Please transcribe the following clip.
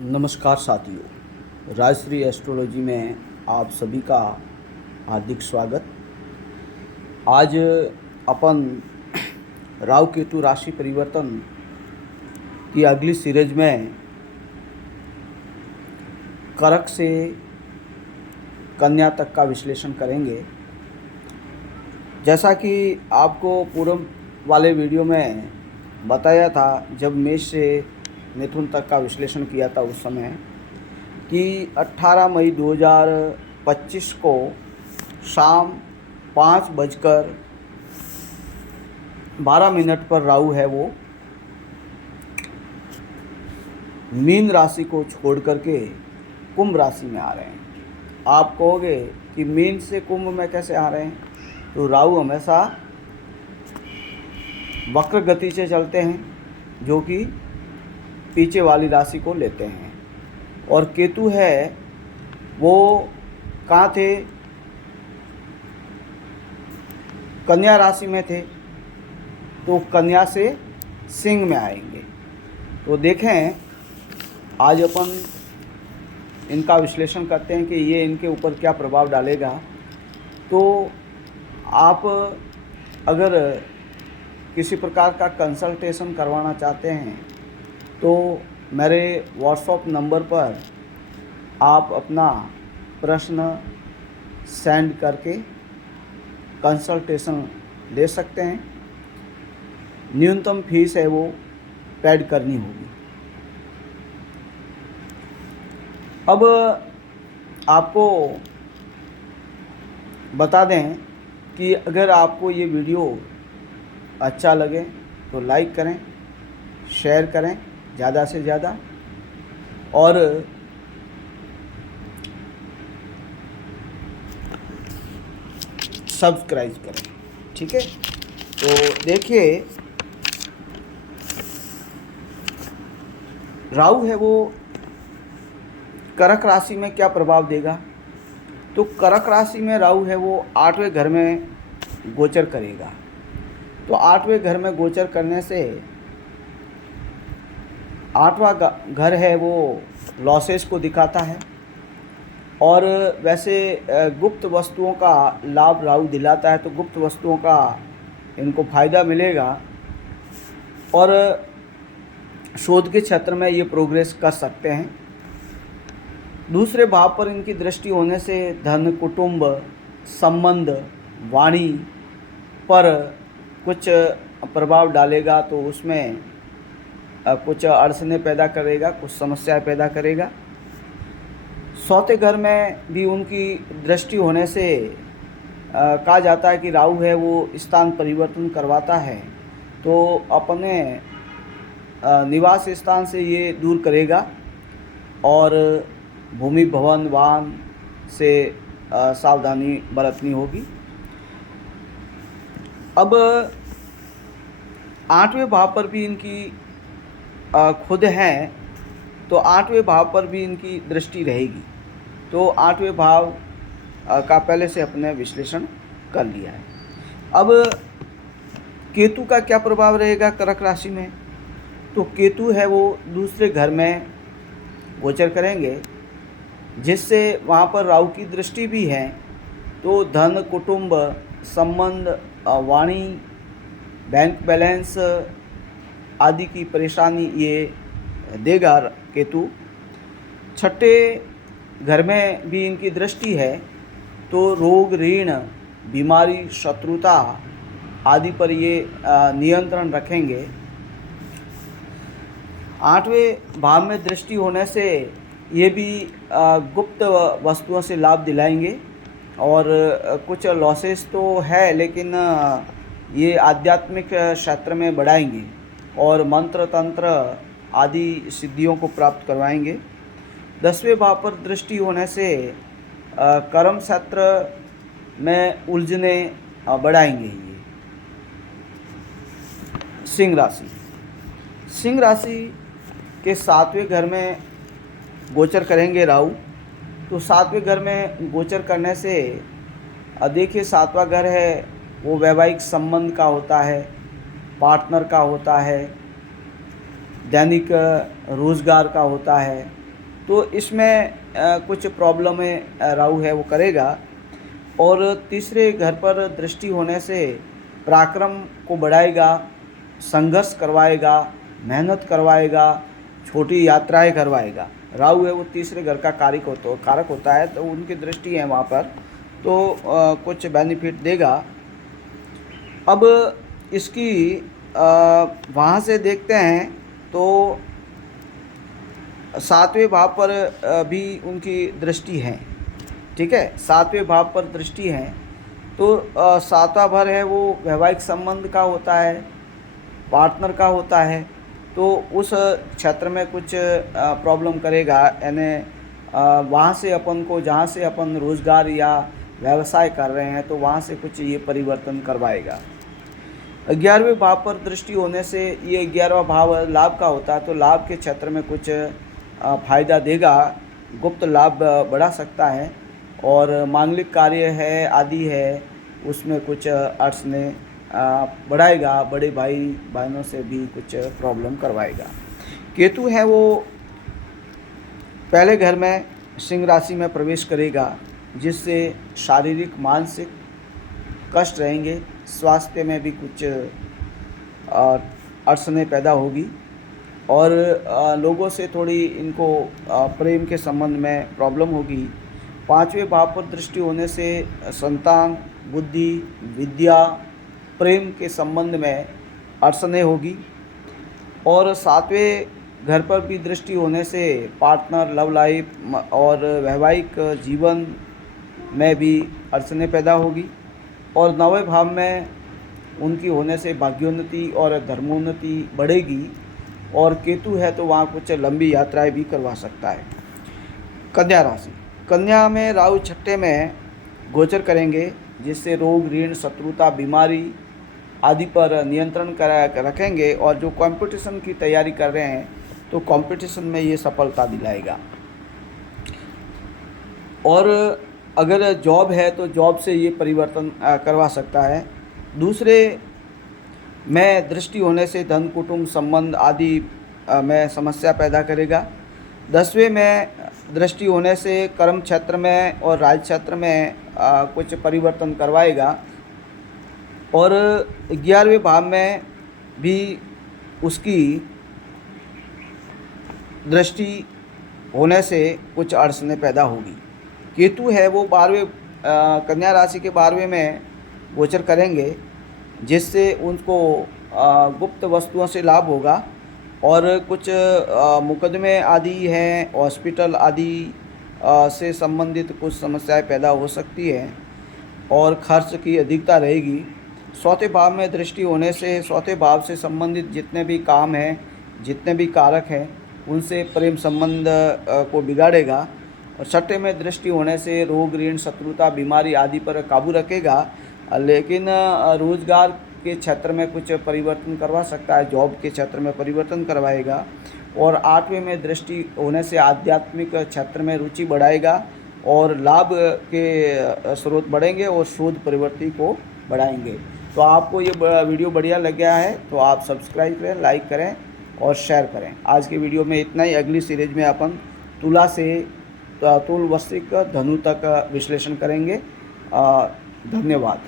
नमस्कार साथियों, राजश्री एस्ट्रोलॉजी में आप सभी का हार्दिक स्वागत। आज अपन राहु केतु राशि परिवर्तन की अगली सीरीज में कर्क से कन्या तक का विश्लेषण करेंगे। जैसा कि आपको पूर्व वाले वीडियो में बताया था, जब मेष से मिथुन तक का विश्लेषण किया था उस समय, कि 18 मई 2025 को शाम 5:12 पर राहु है वो मीन राशि को छोड़ करके कुंभ राशि में आ रहे हैं। आप कहोगे कि मीन से कुंभ में कैसे आ रहे हैं? तो राहु हमेशा वक्र गति से चलते हैं, जो कि पीछे वाली राशि को लेते हैं। और केतु है वो कहाँ थे? कन्या राशि में थे, तो कन्या से सिंह में आएंगे। तो देखें, आज अपन इनका विश्लेषण करते हैं कि ये इनके ऊपर क्या प्रभाव डालेगा। तो आप अगर किसी प्रकार का कंसल्टेशन करवाना चाहते हैं तो मेरे व्हाट्सएप नंबर पर आप अपना प्रश्न सेंड करके कंसल्टेशन ले सकते हैं। न्यूनतम फीस है वो पेड करनी होगी। अब आपको बता दें कि अगर आपको ये वीडियो अच्छा लगे तो लाइक करें, शेयर करें ज़्यादा से ज़्यादा, और सब्सक्राइब करें। ठीक है, तो देखिए, राहु है वो कर्क राशि में क्या प्रभाव देगा। तो कर्क राशि में राहु है वो 8वें घर में गोचर करेगा। तो 8वें घर में गोचर करने से 8वां घर है वो लॉसेस को दिखाता है, और वैसे गुप्त वस्तुओं का लाभ राहु दिलाता है, तो गुप्त वस्तुओं का इनको फायदा मिलेगा और शोध के क्षेत्र में ये प्रोग्रेस कर सकते हैं। दूसरे भाव पर इनकी दृष्टि होने से धन, कुटुंब, संबंध, वाणी पर कुछ प्रभाव डालेगा। तो उसमें कुछ अड़चनें पैदा करेगा, कुछ समस्याएं पैदा करेगा। चौथे घर में भी उनकी दृष्टि होने से कहा जाता है कि राहु है वो स्थान परिवर्तन करवाता है, तो अपने निवास स्थान से ये दूर करेगा और भूमि, भवन, वाहन से सावधानी बरतनी होगी। अब 8वें भाव पर भी इनकी खुद हैं, तो 8वें भाव पर भी इनकी दृष्टि रहेगी। तो 8वें भाव का पहले से अपने विश्लेषण कर लिया है। अब केतु का क्या प्रभाव रहेगा कर्क राशि में? तो केतु है वो दूसरे घर में गोचर करेंगे, जिससे वहाँ पर राहु की दृष्टि भी है। तो धन, कुटुंब, संबंध, वाणी, बैंक बैलेंस आदि की परेशानी ये देगा केतु। छठे घर में भी इनकी दृष्टि है, तो रोग, ऋण, बीमारी, शत्रुता आदि पर ये नियंत्रण रखेंगे। 8वें भाव में दृष्टि होने से ये भी गुप्त वस्तुओं से लाभ दिलाएंगे, और कुछ लॉसेस तो है, लेकिन ये आध्यात्मिक क्षेत्र में बढ़ाएंगे और मंत्र तंत्र आदि सिद्धियों को प्राप्त करवाएंगे। 10वें भाव पर दृष्टि होने से कर्म क्षेत्र में उलझने बढ़ाएंगे। ये सिंह राशि के 7वें घर में गोचर करेंगे राहु। तो 7वें घर में गोचर करने से देखिए, 7वां घर है वो वैवाहिक संबंध का होता है, पार्टनर का होता है, दैनिक रोजगार का होता है, तो इसमें कुछ प्रॉब्लमें राहु है वो करेगा। और तीसरे घर पर दृष्टि होने से पराक्रम को बढ़ाएगा, संघर्ष करवाएगा, मेहनत करवाएगा, छोटी यात्राएं करवाएगा। राहु है वो तीसरे घर का कारक होता है, तो उनकी दृष्टि है वहाँ पर, तो कुछ बेनिफिट देगा। अब इसकी वहाँ से देखते हैं तो 7वें भाव पर भी उनकी दृष्टि है। ठीक है, 7वें भाव पर दृष्टि है, तो 7वां घर है वो वैवाहिक संबंध का होता है, पार्टनर का होता है। तो उस क्षेत्र में कुछ प्रॉब्लम करेगा, यानी वहाँ से अपन को, जहाँ से अपन रोज़गार या व्यवसाय कर रहे हैं, तो वहाँ से कुछ ये परिवर्तन करवाएगा। 11वें भाव पर दृष्टि होने से, ये 11वां भाव लाभ का होता है, तो लाभ के क्षेत्र में कुछ फायदा देगा, गुप्त लाभ बढ़ा सकता है। और मांगलिक कार्य है आदि है, उसमें कुछ अड़चने बढ़ाएगा, बड़े भाई बहनों से भी कुछ प्रॉब्लम करवाएगा। केतु है वो पहले घर में सिंह राशि में प्रवेश करेगा, जिससे शारीरिक मानसिक कष्ट रहेंगे, स्वास्थ्य में भी कुछ अड़चनें पैदा होगी, और लोगों से थोड़ी इनको प्रेम के संबंध में प्रॉब्लम होगी। 5वें भाव पर दृष्टि होने से संतान, बुद्धि, विद्या, प्रेम के संबंध में अड़चनें होगी। और 7वें घर पर भी दृष्टि होने से पार्टनर, लव लाइफ और वैवाहिक जीवन में भी अड़चनें पैदा होगी। और 9वें भाव में उनकी होने से भाग्योन्नति और धर्मोन्नति बढ़ेगी। और केतु है तो वहाँ कुछ लंबी यात्राएं भी करवा सकता है। कन्या राशि, कन्या में राहु 6ठे में गोचर करेंगे, जिससे रोग, ऋण, शत्रुता, बीमारी आदि पर नियंत्रण रखेंगे। और जो कंपटीशन की तैयारी कर रहे हैं, तो कंपटीशन में ये सफलता दिलाएगा। और अगर जॉब है तो जॉब से ये परिवर्तन करवा सकता है। दूसरे में दृष्टि होने से धन, कुटुंब, संबंध आदि में समस्या पैदा करेगा। 10वें में दृष्टि होने से कर्म क्षेत्र में और राज क्षेत्र में कुछ परिवर्तन करवाएगा। और 11वें भाव में भी उसकी दृष्टि होने से कुछ अड़चनें पैदा होगी। केतु है वो 12वें कन्या राशि के 12वें में गोचर करेंगे, जिससे उनको गुप्त वस्तुओं से लाभ होगा। और कुछ मुकदमे आदि हैं, हॉस्पिटल आदि से संबंधित कुछ समस्याएं पैदा हो सकती हैं, और खर्च की अधिकता रहेगी। 4वें भाव में दृष्टि होने से 4वें भाव से संबंधित जितने भी काम हैं, जितने भी कारक हैं, उनसे प्रेम संबंध को बिगाड़ेगा। और 6ठे में दृष्टि होने से रोग, ऋण, शत्रुता, बीमारी आदि पर काबू रखेगा, लेकिन रोजगार के क्षेत्र में कुछ परिवर्तन करवा सकता है, जॉब के क्षेत्र में परिवर्तन करवाएगा। और 8वें में दृष्टि होने से आध्यात्मिक क्षेत्र में रुचि बढ़ाएगा, और लाभ के स्रोत बढ़ेंगे और शोध प्रवृत्ति को बढ़ाएंगे। तो आपको ये वीडियो बढ़िया लग गया है तो आप सब्सक्राइब करें, लाइक करें और शेयर करें। आज के वीडियो में इतना ही। अगली सीरीज में अपन तुला से तुल, वृश्चिक, धनु तक विश्लेषण करेंगे। धन्यवाद।